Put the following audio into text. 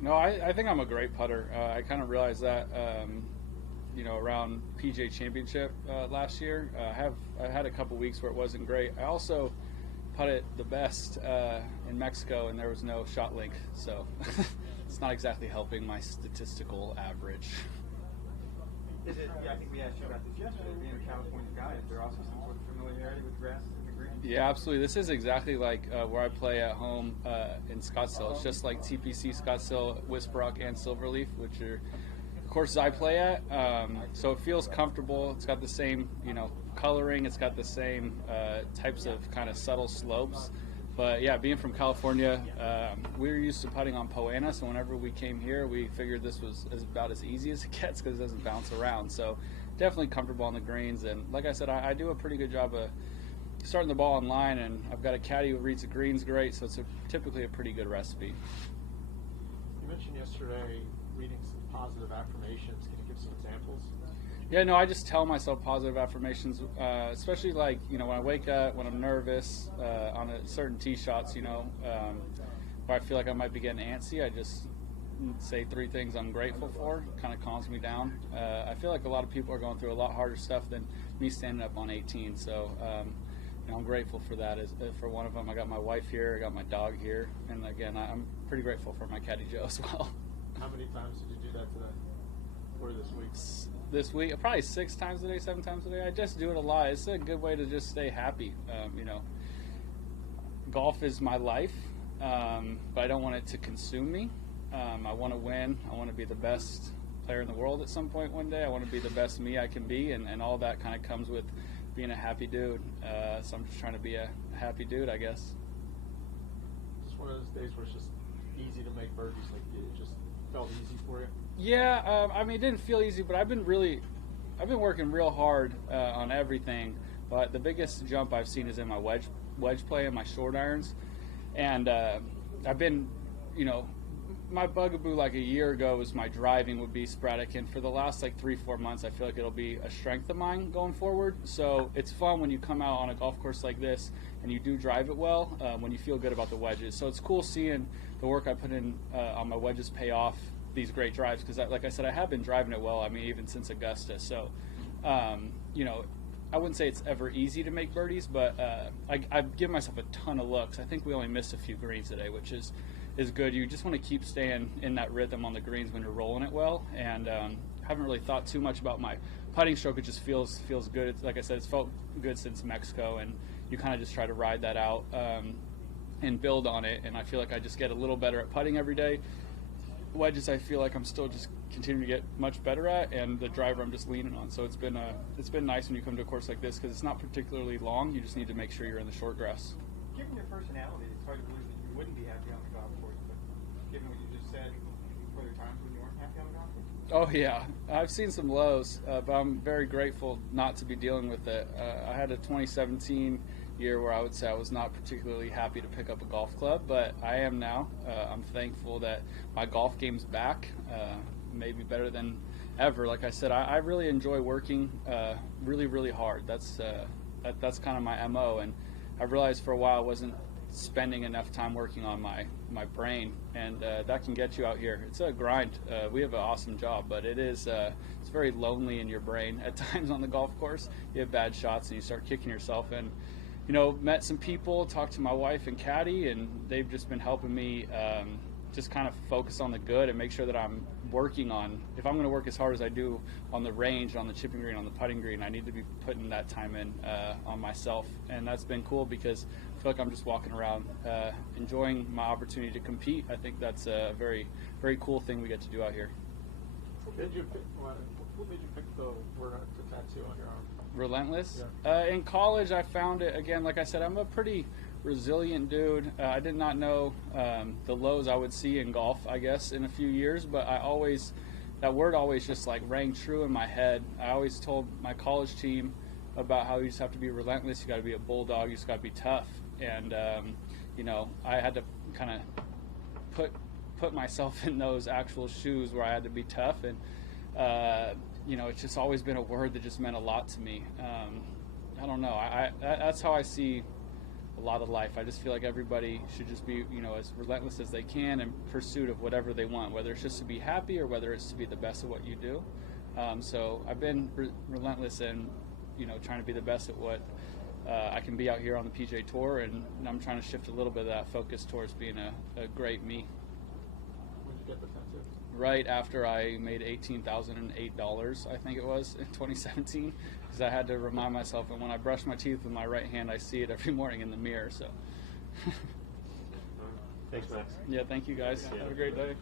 No, I think I'm a great putter. I kind of realized that, around PGA Championship last year. I had a couple weeks where it wasn't great. I also putted the best in Mexico, and there was no shot link, so it's not exactly helping my statistical average. Is it? Yeah, I think we asked you about this yesterday. Being a California guy, is there also some sort of familiarity with grass and the green? Yeah, absolutely. This is exactly like where I play at home in Scottsdale. It's just like TPC, Scottsdale, Whisperock, and Silverleaf, which are the courses I play at. So it feels comfortable. It's got the same, coloring. It's got the same types of kind of subtle slopes. But yeah, being from California, we were used to putting on Poana, so whenever we came here, we figured this was about as easy as it gets because it doesn't bounce around. So definitely comfortable on the greens. And like I said, I do a pretty good job of starting the ball on line, and I've got a caddy who reads the greens great, so it's typically a pretty good recipe. You mentioned yesterday reading some positive affirmations. Can you give some examples? Yeah, no, I just tell myself positive affirmations, especially like, when I wake up, when I'm nervous, on certain tee shots, where I feel like I might be getting antsy, I just say 3 things I'm grateful for, kind of calms me down. I feel like a lot of people are going through a lot harder stuff than me standing up on 18, so I'm grateful for that. For one of them, I got my wife here, I got my dog here, and again, I'm pretty grateful for my caddy Joe as well. How many times did you do that today or this week? This week, probably 6 times a day, 7 times a day. I just do it a lot. It's a good way to just stay happy. Golf is my life, but I don't want it to consume me. I want to win. I want to be the best player in the world at some point one day. I want to be the best me I can be, and all that kind of comes with being a happy dude. So I'm just trying to be a happy dude, I guess. Just one of those days where it's just easy to make birdies, like it just felt easy for you? Yeah, it didn't feel easy, but I've been working real hard on everything. But the biggest jump I've seen is in my wedge play and my short irons. And I've been, my bugaboo like a year ago was my driving would be sporadic, and for the last 3-4 months I feel like it'll be a strength of mine going forward. So it's fun when you come out on a golf course like this and you do drive it well, when you feel good about the wedges. So it's cool seeing the work I put in on my wedges pay off these great drives, because like I said, I have been driving it well, even since Augusta. So I wouldn't say it's ever easy to make birdies, but I give myself a ton of looks. I think we only missed a few greens today, which is good. You just want to keep staying in that rhythm on the greens when you're rolling it well. And haven't really thought too much about my putting stroke. It just feels good. Like I said, it's felt good since Mexico, and you kind of just try to ride that out and build on it. And I feel like I just get a little better at putting every day. Wedges, I feel like I'm still just continuing to get much better at, and the driver I'm just leaning on. So it's been nice when you come to a course like this, because it's not particularly long. You just need to make sure you're in the short grass. Given your personality, it's hard to believe that you wouldn't be happy on the golf course. But given what you just said, were there times when you weren't happy on the golf course? Oh yeah, I've seen some lows, but I'm very grateful not to be dealing with it. I had a 2017 year where I would say I was not particularly happy to pick up a golf club, but I am now. I'm thankful that my golf game's back, maybe better than ever. Like I said, I really enjoy working really, really hard. That's kind of my MO, and I realized for a while I wasn't spending enough time working on my brain, and that can get you out here. It's a grind. We have an awesome job, but it's very lonely in your brain at times on the golf course. You have bad shots and you start kicking yourself, and met some people, talked to my wife and caddy, and they've just been helping me just kind of focus on the good and make sure that I'm working on, if I'm going to work as hard as I do on the range, on the chipping green, on the putting green, I need to be putting that time in on myself. And that's been cool, because I feel like I'm just walking around enjoying my opportunity to compete. I think that's a very, very cool thing we get to do out here. What made you pick the word, the tattoo on your arm? Relentless. Yeah. In college, I found it, again, like I said, I'm a pretty resilient dude. I did not know the lows I would see in golf, I guess, in a few years, but that word always just rang true in my head. I always told my college team about how you just have to be relentless, you got to be a bulldog, you just got to be tough. And I had to kind of put myself in those actual shoes where I had to be tough, and it's just always been a word that just meant a lot to me. I don't know. That's how I see a lot of life. I just feel like everybody should just be, you know, as relentless as they can in pursuit of whatever they want, whether it's just to be happy or whether it's to be the best at what you do. So I've been relentless in, you know, trying to be the best at what I can be out here on the PGA Tour, and I'm trying to shift a little bit of that focus towards being a great me. When did you get the tattoo? Right after I made $18,008, I think it was, in 2017, because I had to remind myself, and when I brush my teeth with my right hand, I see it every morning in the mirror. So, Thanks, Max. yeah, thank you guys. Yeah. Have a great day.